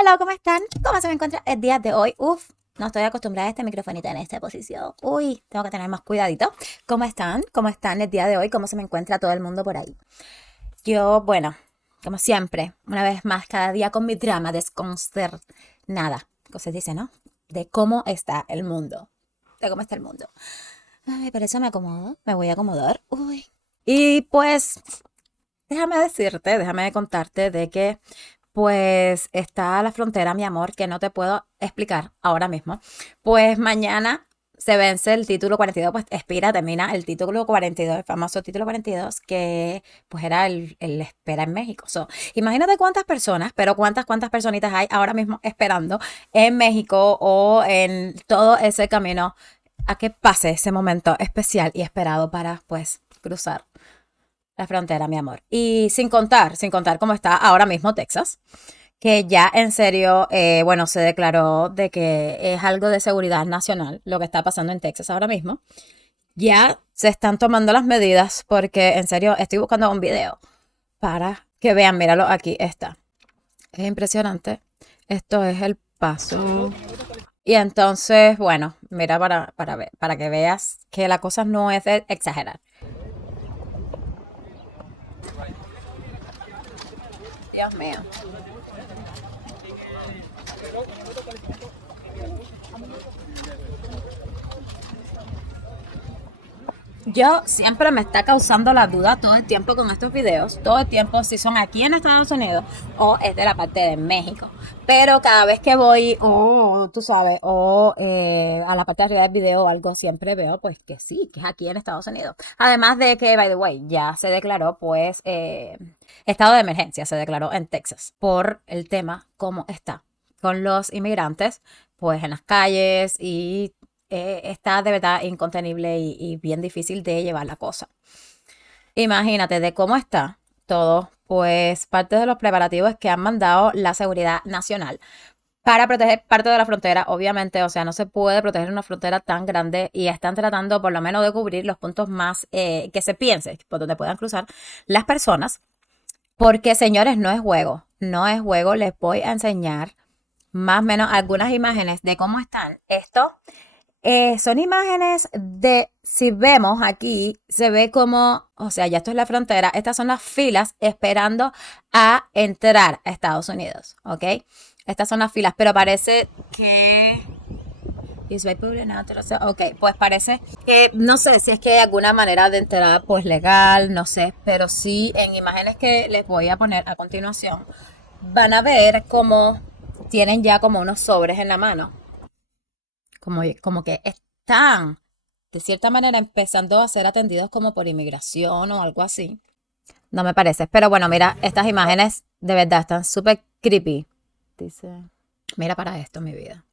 hello, ¿cómo están? ¿Cómo se me encuentra el día de hoy? Uf, no estoy acostumbrada a este microfonito en esta posición. Uy, tengo que tener más cuidadito. ¿Cómo están? ¿Cómo están el día de hoy? ¿Cómo se me encuentra todo el mundo por ahí? Yo, bueno, como siempre, una vez más, cada día con mi drama desconcernada. ¿Cómo se dice, no? De cómo está el mundo. De cómo está el mundo. Ay, por eso me acomodo. Me voy a acomodar. Uy. Y pues, déjame contarte de que pues está la frontera, mi amor, que no te puedo explicar ahora mismo. Pues mañana se vence el título 42, pues expira, termina el título 42, el famoso título 42, que pues era el espera en México. So, imagínate cuántas personas, pero cuántas personitas hay ahora mismo esperando en México o en todo ese camino a que pase ese momento especial y esperado para pues cruzar la frontera, mi amor. Y sin contar cómo está ahora mismo Texas, que ya en serio, bueno, se declaró de que es algo de seguridad nacional lo que está pasando en Texas ahora mismo. Ya se están tomando las medidas porque en serio estoy buscando un video para que vean, míralo, aquí está. Es impresionante. Esto es el paso. Y entonces, bueno, mira para que veas que la cosa no es de exagerar. Dios mío. Yo siempre me está causando la duda todo el tiempo con estos videos, todo el tiempo si son aquí en Estados Unidos o es de la parte de México. Pero cada vez que voy, tú sabes, o a la parte de arriba del video o algo, siempre veo pues que sí, que es aquí en Estados Unidos. Además de que, by the way, ya se declaró pues estado de emergencia, se declaró en Texas por el tema como está con los inmigrantes pues en las calles y está de verdad incontenible y bien difícil de llevar la cosa. Imagínate de cómo está todo, pues parte de los preparativos que han mandado la Seguridad Nacional para proteger parte de la frontera, obviamente, o sea, no se puede proteger una frontera tan grande y están tratando por lo menos de cubrir los puntos más que se piense, por donde puedan cruzar las personas, porque señores, no es juego, no es juego, les voy a enseñar más o menos algunas imágenes de cómo están. Esto son imágenes de, si vemos aquí, se ve como, o sea, ya esto es la frontera, estas son las filas esperando a entrar a Estados Unidos, ¿ok? Estas son las filas, pero parece que... Ok, pues parece que, no sé si es que hay alguna manera de entrar, pues legal, no sé, pero sí en imágenes que les voy a poner a continuación, van a ver cómo tienen ya como unos sobres en la mano como que están de cierta manera empezando a ser atendidos como por inmigración o algo así. No me parece. Pero bueno, mira, estas imágenes de verdad están súper creepy. Dice, mira para esto, mi vida.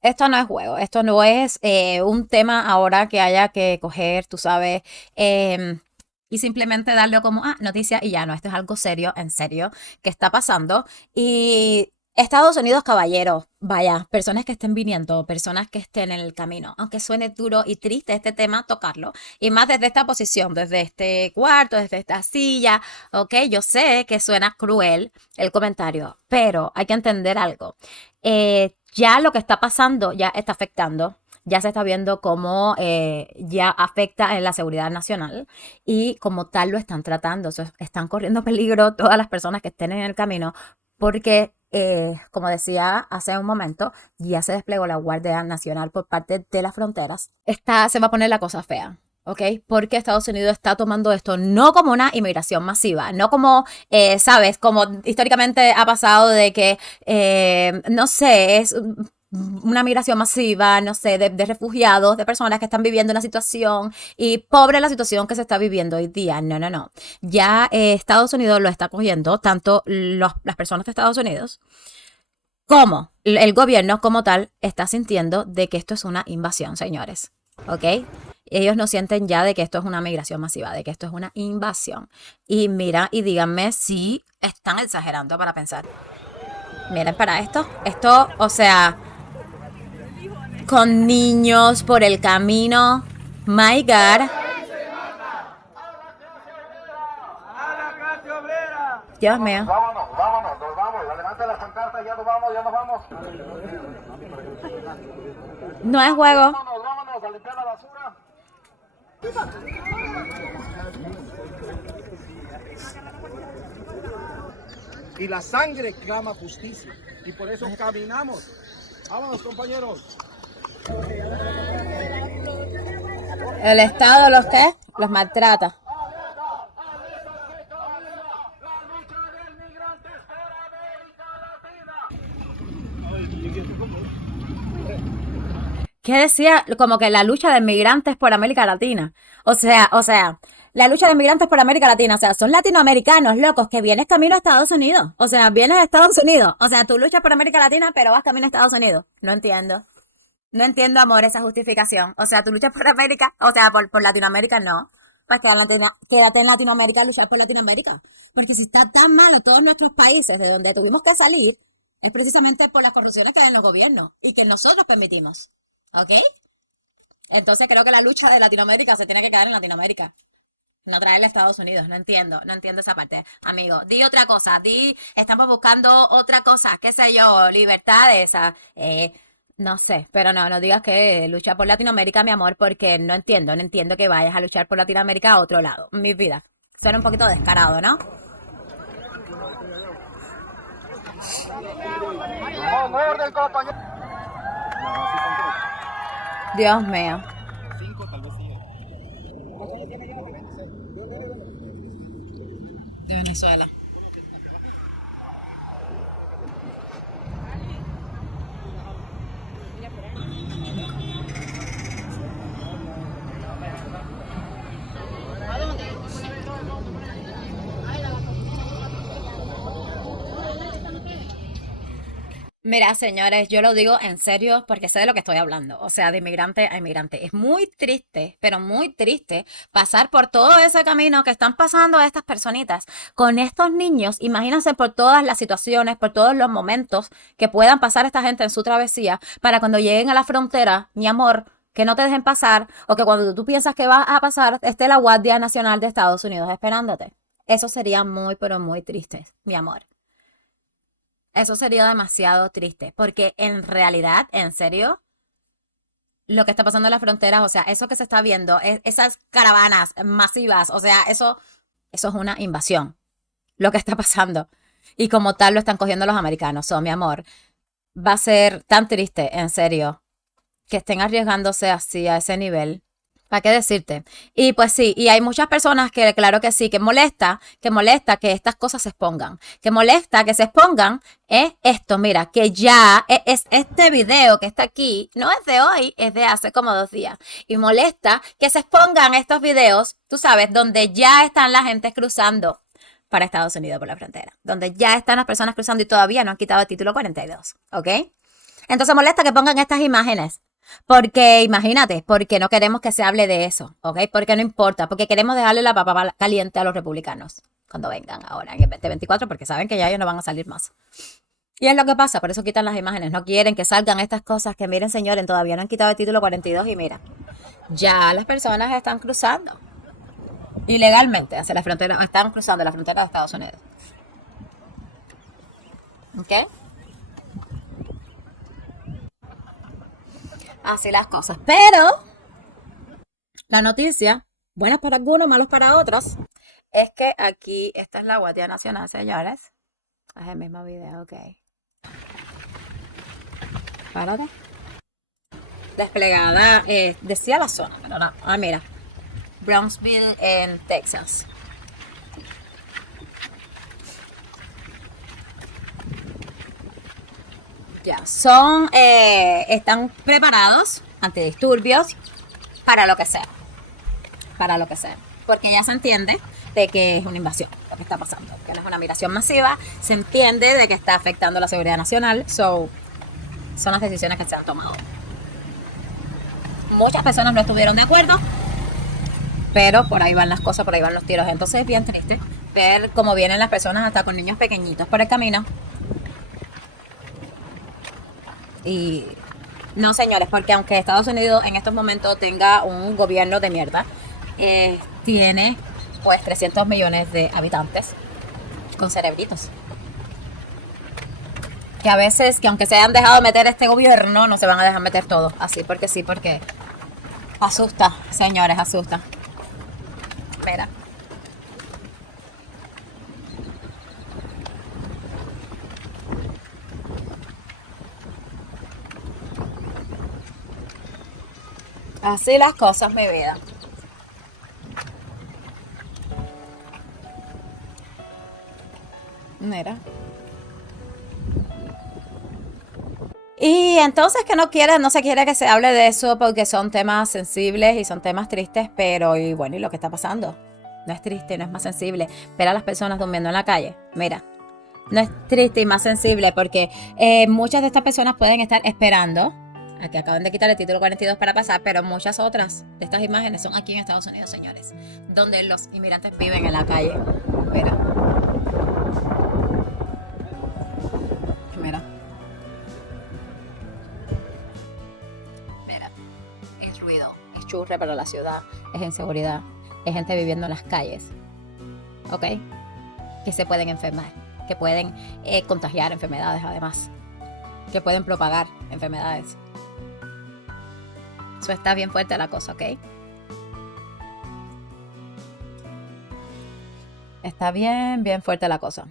Esto no es juego, esto no es un tema ahora que haya que coger, tú sabes, y simplemente darle como, noticia y ya no, esto es algo serio, en serio, que está pasando. Y Estados Unidos, caballeros, vaya, personas que estén viniendo, personas que estén en el camino, aunque suene duro y triste este tema, tocarlo, y más desde esta posición, desde este cuarto, desde esta silla, ok, yo sé que suena cruel el comentario, pero hay que entender algo. Ya lo que está pasando ya está afectando, ya se está viendo cómo ya afecta en la seguridad nacional y como tal lo están tratando. O sea, están corriendo peligro todas las personas que estén en el camino porque, como decía hace un momento, ya se desplegó la Guardia Nacional por parte de las fronteras. Se va a poner la cosa fea. ¿Ok? Porque Estados Unidos está tomando esto no como una inmigración masiva, no como, ¿sabes? Como históricamente ha pasado de que, no sé, es una migración masiva, no sé, de refugiados, de personas que están viviendo una situación y pobre la situación que se está viviendo hoy día. No, no, no. Ya Estados Unidos lo está cogiendo, tanto las personas de Estados Unidos como el gobierno como tal está sintiendo de que esto es una invasión, señores. ¿Ok? Ellos no sienten ya de que esto es una migración masiva, de que esto es una invasión. Y mira, y díganme si están exagerando para pensar. Miren para esto. Esto, o sea, con niños por el camino. My God. Dios mío. Vámonos, vámonos, nos vamos, levanta las pancarta, ya nos vamos, ya nos vamos. No es juego. Vámonos, vámonos a limpiar la basura. Y la sangre clama justicia. Y por eso caminamos. Vámonos, compañeros. El Estado los que los maltrata. ¿Qué decía? Como que la lucha de migrantes por América Latina. O sea, la lucha de migrantes por América Latina. O sea, son latinoamericanos, locos, que vienes camino a Estados Unidos. O sea, vienes a Estados Unidos. O sea, tú luchas por América Latina, pero vas camino a Estados Unidos. No entiendo. No entiendo, amor, esa justificación. O sea, tú luchas por América, o sea, por Latinoamérica, no. Pues quédate en Latinoamérica a luchar por Latinoamérica. Porque si está tan malo todos nuestros países de donde tuvimos que salir, es precisamente por las corrupciones que hay en los gobiernos y que nosotros permitimos. ¿Ok? Entonces creo que la lucha de Latinoamérica se tiene que quedar en Latinoamérica. No traerle a Estados Unidos. No entiendo esa parte. Amigo, di otra cosa. Estamos buscando otra cosa. ¿Qué sé yo? Libertad esa. No sé, pero no digas que lucha por Latinoamérica, mi amor, porque no entiendo que vayas a luchar por Latinoamérica a otro lado. Mi vida. Suena un poquito descarado, ¿no? Con orden, compañero. Dios mío. De Venezuela. Mira, señores, yo lo digo en serio porque sé de lo que estoy hablando. O sea, de inmigrante a inmigrante. Es muy triste, pero muy triste pasar por todo ese camino que están pasando estas personitas con estos niños. Imagínense por todas las situaciones, por todos los momentos que puedan pasar esta gente en su travesía para cuando lleguen a la frontera, mi amor, que no te dejen pasar o que cuando tú piensas que vas a pasar esté la Guardia Nacional de Estados Unidos esperándote. Eso sería muy, pero muy triste, mi amor. Eso sería demasiado triste, porque en realidad, en serio, lo que está pasando en las fronteras, o sea, eso que se está viendo, esas caravanas masivas, o sea, eso es una invasión, lo que está pasando. Y como tal lo están cogiendo los americanos. Mi amor, va a ser tan triste, en serio, que estén arriesgándose así a ese nivel. ¿Para qué decirte? Y pues sí, y hay muchas personas que claro que sí, que molesta que estas cosas se expongan, que molesta que se expongan esto, mira, que ya es este video que está aquí, no es de hoy, es de hace como 2 días, y molesta que se expongan estos videos, tú sabes, donde ya están la gente cruzando para Estados Unidos por la frontera, donde ya están las personas cruzando y todavía no han quitado el título 42, ¿ok? Entonces molesta que pongan estas imágenes. Porque, imagínate, porque no queremos que se hable de eso, ¿ok? Porque no importa, porque queremos dejarle la papa caliente a los republicanos cuando vengan ahora en el 2024, porque saben que ya ellos no van a salir más. Y es lo que pasa, por eso quitan las imágenes, no quieren que salgan estas cosas que miren, señores, todavía no han quitado el título 42 y mira, ya las personas están cruzando ilegalmente hacia la frontera, están cruzando la frontera de Estados Unidos. ¿Ok? Así las cosas. Pero la noticia, buenas para algunos, malos para otros, es que aquí, esta es la Guardia Nacional, señores. Es el mismo video, ok. Párate. Desplegada, decía la zona, pero no. Ah, mira. Brownsville en Texas. Ya, están preparados antidisturbios para lo que sea. Para lo que sea. Porque ya se entiende de que es una invasión lo que está pasando. Que no es una migración masiva. Se entiende de que está afectando la seguridad nacional. Son las decisiones que se han tomado. Muchas personas no estuvieron de acuerdo. Pero por ahí van las cosas, por ahí van los tiros. Entonces es bien triste ver cómo vienen las personas hasta con niños pequeñitos por el camino. Y no, señores, porque aunque Estados Unidos en estos momentos tenga un gobierno de mierda, tiene pues 300 millones de habitantes con cerebritos. que a veces, que aunque se hayan dejado meter este gobierno, no se van a dejar meter todo. Así porque sí, porque asusta, señores, asusta. Mira. Así las cosas, mi vida. Mira. Y entonces que no se quiere que se hable de eso porque son temas sensibles y son temas tristes, pero y bueno, ¿y lo que está pasando? No es triste, no es más sensible. Ver a las personas durmiendo en la calle, mira, no es triste y más sensible porque muchas de estas personas pueden estar esperando a que acaben de quitar el título 42 para pasar, pero muchas otras de estas imágenes son aquí en Estados Unidos, señores, donde los inmigrantes viven en la calle. Mira. Mira. Mira. Es ruido, es churre para la ciudad, es inseguridad, es gente viviendo en las calles. ¿Ok? Que se pueden enfermar, que pueden contagiar enfermedades además, que pueden propagar enfermedades. Eso está bien fuerte la cosa, ¿ok? Está bien fuerte la cosa.